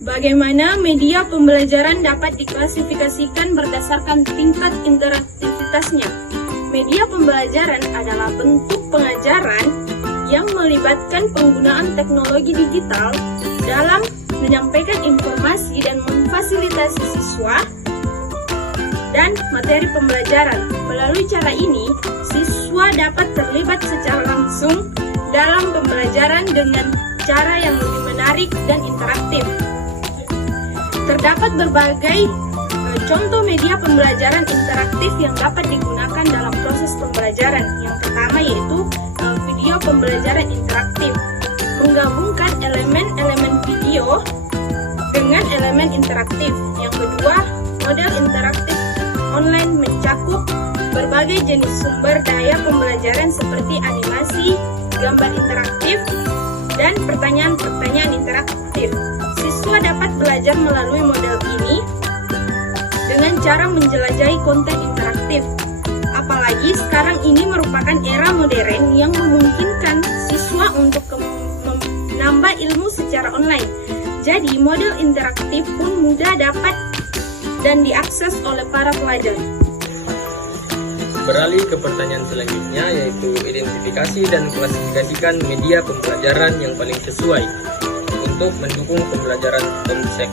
Bagaimana media pembelajaran dapat diklasifikasikan berdasarkan tingkat interaktivitasnya? Media pembelajaran adalah bentuk pengajaran yang melibatkan penggunaan teknologi digital dalam menyampaikan informasi dan memfasilitasi siswa dan materi pembelajaran. Melalui cara ini, siswa dapat terlibat secara langsung dalam pembelajaran dengan cara yang lebih menarik dan interaktif. Terdapat berbagai contoh media pembelajaran interaktif yang dapat digunakan dalam proses pembelajaran. Yang pertama yaitu video pembelajaran interaktif, menggabungkan elemen-elemen video dengan elemen interaktif. Yang kedua, model interaktif online mencakup berbagai jenis sumber daya pembelajaran seperti animasi, gambar interaktif, dan pertanyaan-pertanyaan interaktif. Siswa dapat belajar melalui model ini dengan cara menjelajahi konten interaktif. Apalagi sekarang ini merupakan era modern yang memungkinkan siswa untuk menambah ilmu secara online. Jadi, model interaktif pun mudah dapat dan diakses oleh para pelajar. Beralih ke pertanyaan selanjutnya, yaitu identifikasi dan klasifikasikan media pembelajaran yang paling sesuai untuk mendukung pembelajaran konsep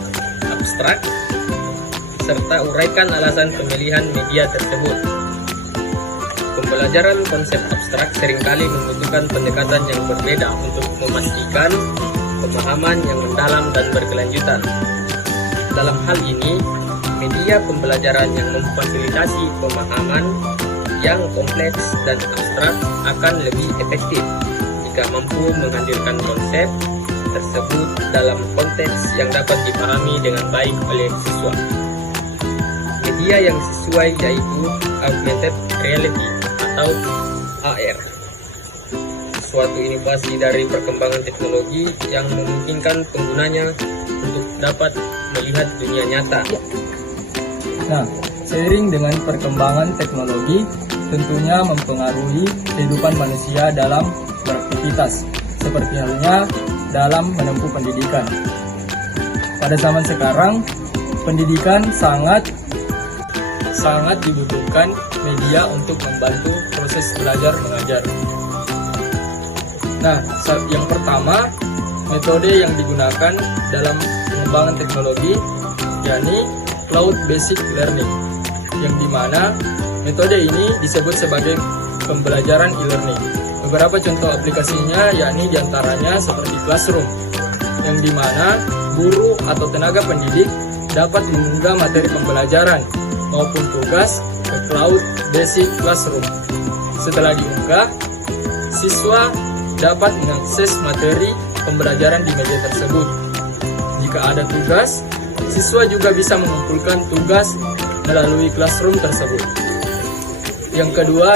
abstrak, serta uraikan alasan pemilihan media tersebut. Pembelajaran konsep abstrak seringkali membutuhkan pendekatan yang berbeda untuk memastikan pemahaman yang mendalam dan berkelanjutan. Dalam hal ini, media pembelajaran yang memfasilitasi pemahaman yang kompleks dan abstrak akan lebih efektif jika mampu menghadirkan konsep tersebut dalam konteks yang dapat dipahami dengan baik oleh siswa. Media yang sesuai yaitu augmented reality atau AR, suatu inovasi dari perkembangan teknologi yang memungkinkan penggunanya untuk dapat melihat dunia nyata. Nah, seiring dengan perkembangan teknologi, tentunya mempengaruhi kehidupan manusia dalam beraktivitas, seperti halnya dalam menempuh pendidikan. Pada zaman sekarang, pendidikan sangat dibutuhkan media untuk membantu proses belajar mengajar. Nah, yang pertama, metode yang digunakan dalam pengembangan teknologi yakni Cloud Basic Learning, yang dimana metode ini disebut sebagai pembelajaran e-learning. Beberapa contoh aplikasinya yakni diantaranya seperti Classroom, yang dimana guru atau tenaga pendidik dapat mengunggah materi pembelajaran maupun tugas ke Cloud Basic Classroom. Setelah diunggah, siswa dapat mengakses materi pembelajaran di media tersebut. Jika ada tugas, siswa juga bisa mengumpulkan tugas melalui Classroom tersebut. Yang kedua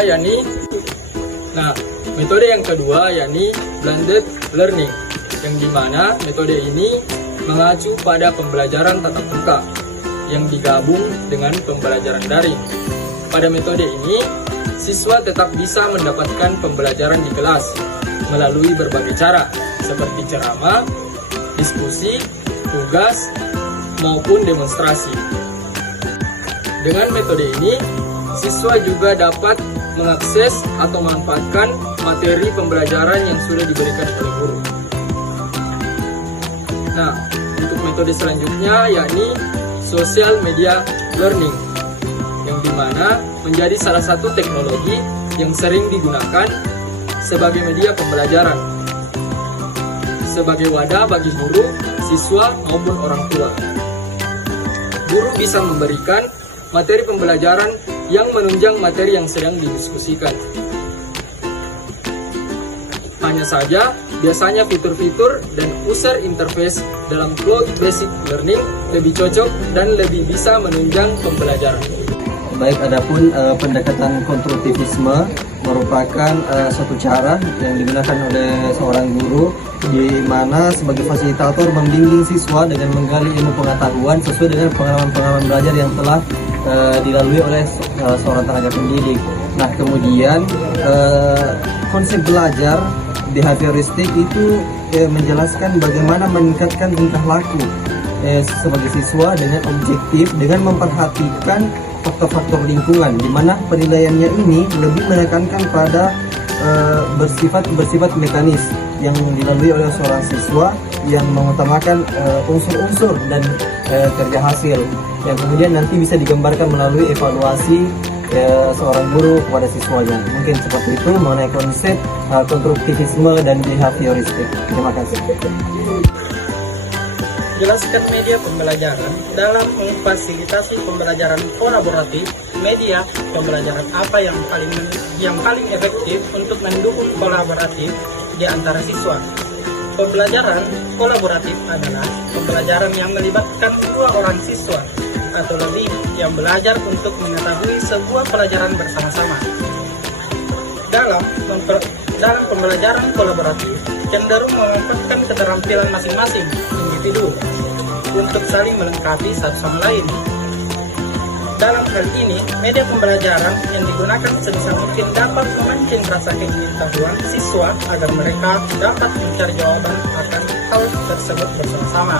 metode yang kedua yakni blended learning, yang dimana metode ini mengacu pada pembelajaran tatap muka yang digabung dengan pembelajaran daring. Pada metode ini, siswa tetap bisa mendapatkan pembelajaran di kelas melalui berbagai cara, seperti ceramah, diskusi, tugas, maupun demonstrasi. Dengan metode ini, siswa juga dapat mengakses atau memanfaatkan materi pembelajaran yang sudah diberikan oleh guru. Nah, untuk metode selanjutnya yakni social media learning, yang dimana menjadi salah satu teknologi yang sering digunakan sebagai media pembelajaran, sebagai wadah bagi guru, siswa, maupun orang tua. Guru bisa memberikan materi pembelajaran yang menunjang materi yang sedang didiskusikan. Hanya saja, Biasanya fitur-fitur dan user interface dalam Cloud Basic Learning lebih cocok dan lebih bisa menunjang pembelajaran. Baik, adapun pendekatan konstruktivisme merupakan suatu cara yang digunakan oleh seorang guru di mana sebagai fasilitator membimbing siswa dengan menggali ilmu pengetahuan sesuai dengan pengalaman-pengalaman belajar yang telah dilalui oleh seorang tenaga pendidik. Nah, kemudian konsep belajar behavioristik itu menjelaskan bagaimana meningkatkan tingkah laku sebagai siswa dengan objektif dengan memperhatikan faktor-faktor lingkungan, di mana penilaiannya ini lebih menekankan pada bersifat mekanis yang dilalui oleh seorang siswa yang mengutamakan unsur-unsur dan kerja hasil yang kemudian nanti bisa digambarkan melalui evaluasi seorang guru kepada siswanya. Mungkin seperti itu mengenai konsep konstruktivisme dan behavioristik. Terima kasih. Jelaskan media pembelajaran dalam memfasilitasi pembelajaran kolaboratif. Media pembelajaran apa yang paling efektif untuk mendukung kolaboratif di antara siswa? Pembelajaran kolaboratif adalah pembelajaran yang melibatkan dua orang siswa atau lebih yang belajar untuk mengetahui sebuah pelajaran bersama-sama. Dalam pembelajaran kolaboratif cenderung memanfaatkan keterampilan masing-masing individu untuk saling melengkapi satu sama lain. Dalam hal ini, media pembelajaran yang digunakan sebisa mungkin dapat memancing rasa keingin-tahuan siswa agar mereka dapat mencari jawaban akan hal tersebut bersama-sama.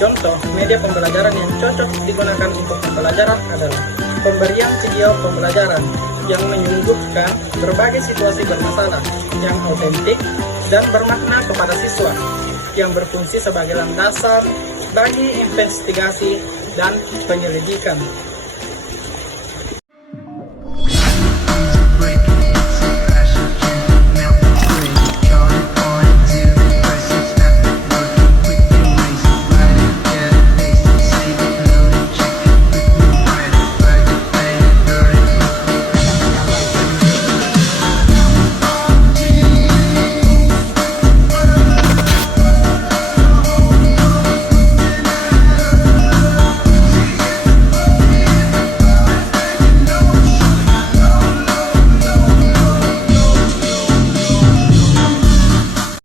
Contoh, media pembelajaran yang cocok digunakan untuk pembelajaran adalah pemberian video pembelajaran yang menyuguhkan berbagai situasi bermasalah yang autentik dan bermakna kepada siswa, yang berfungsi sebagai landasan bagi investigasi dan penyelidikan.